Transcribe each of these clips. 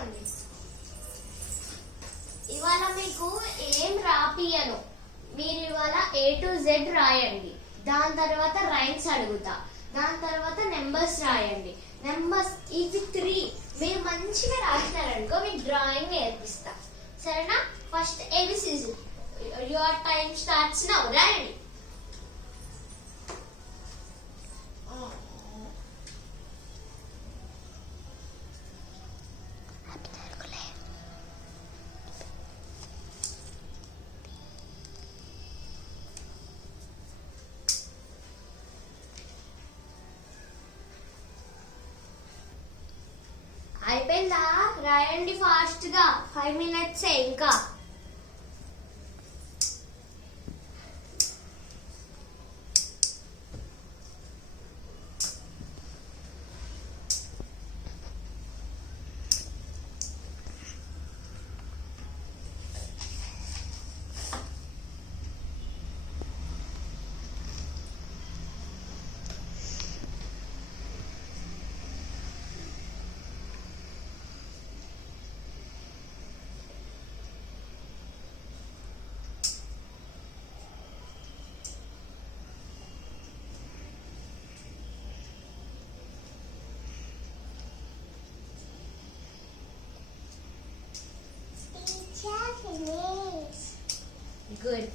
కూర్చోండి. ఇవాళ మీకు ఏం రాపియను, మీరు ఇవాళ A to Z రాయండి. దాని తర్వాత రైమ్స్ అడుగుతా, దాని తర్వాత నెంబర్స్ రాయండి. నెంబర్స్ ఇవి 3 మీరు మంచిగా రాసినారనుకో మీకు డ్రాయింగ్ నేర్పిస్తా, సరేనా? First ABCD. Your time starts now. రాయండి. అయిపోయిందా? రాయండి ఫాస్ట్ గా, 5 minutes ఇంకా. Good.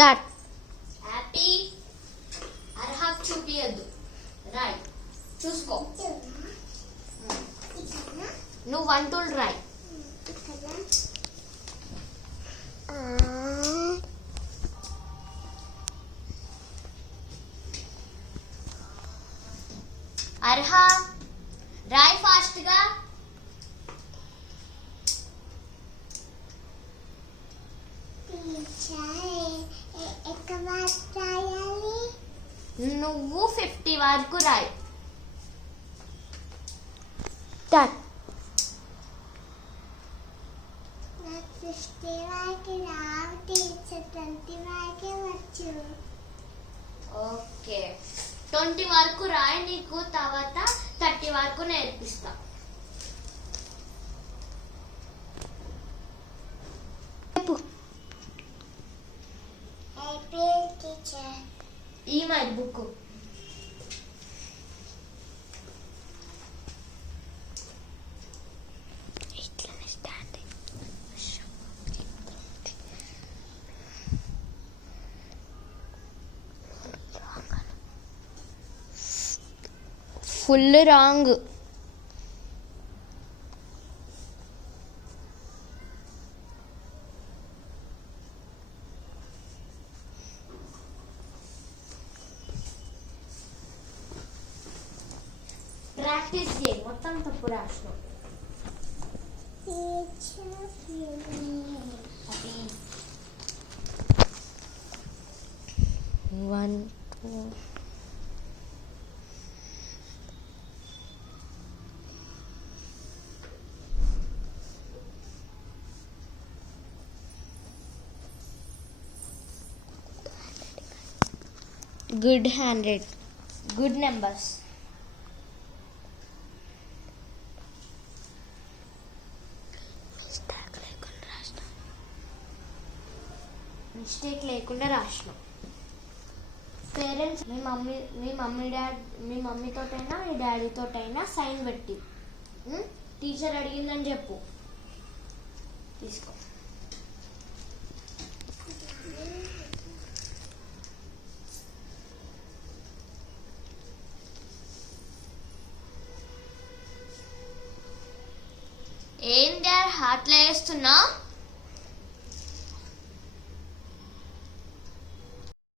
That. హ్యాపీ అర్హక్ చూపియద్దు, రాయ్. చూసుకో. నువ్వు 1 2 రాయ్. అర్హ రాయ్ ఫాస్ట్ గా. నువ్వు 50 వరకు రాయి. Done. నాకు 50 వరకు రావు టీచర్, 20 వరకే వచ్చు. ఓకే, 20 వరకు రాయి. నీకు తర్వాత 30 వరకు నేర్పిస్తా. టీచర్ ఈ my book. Full wrong. Practice చేయి, మొత్తం తప్పు రాసినావు. One, two. Good handed. Good numbers. Mistake లేకుండా రాసినాం. పేరెంట్స్ మీ మమ్మీతోటైనా మీ డాడీతోటైనా సైన్ పెట్టి టీచర్ అడిగిందని చెప్పు. తీసుకో. ఏంటి హార్ట్లో వేస్తున్నా?